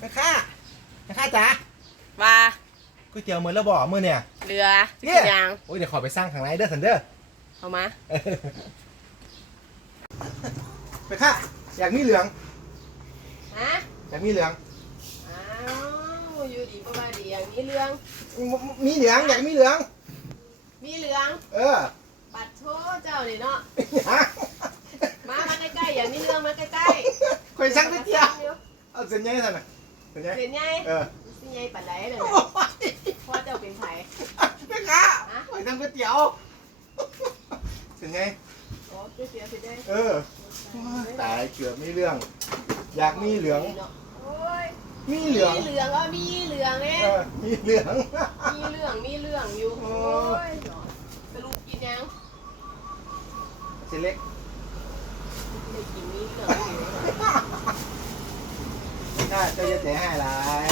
แม่ค้าแม่ค้าจ๋าว่าก๋วยเตี๋ยวมือแล้วบ่มือเนี่ยเรือสิเนี่กิยนยังโอ้ยเดี๋ยวขอไปสร้างข้างในเด้อสันเด้อเอามาแม่ค้าอยากมีเหลืองฮะอยากมีเหลืองอ้าวอยู่ดีประมาณดีอย่างนี้เรื่อง มีเหลืองอยากมีเหลือง มีเหลือง เออปัดโทเจ้านี่เนาะฮะมามาใกล้ๆอย่างนี้เรื่องมาใกล้คอยๆสั่งก๋วยเตี๋ยวเอาเส้นใหญ่สั่นน่ะ เส้นใหญ่เป็นไงเออสิไงปัดไหนเลยโอ้นะยพ่อเจ้าเป็นไผแม่ค้าคอยสั่งก๋วยเตี๋ยวเส้นใหญ่โอ้เสียสิได้เออตายเกือบมีเรื่อง อยากมีเหลืองโอ้ยมีเหลืองมีเหลืองก็มีเหลืองเองเออมีเหลือง มีเหลือง มีเหลืองอยู่โอ้โอ้ยสรุปกินยังเส้นเล็กไม่กินมีเหลือง อยู่ถ้าเจ้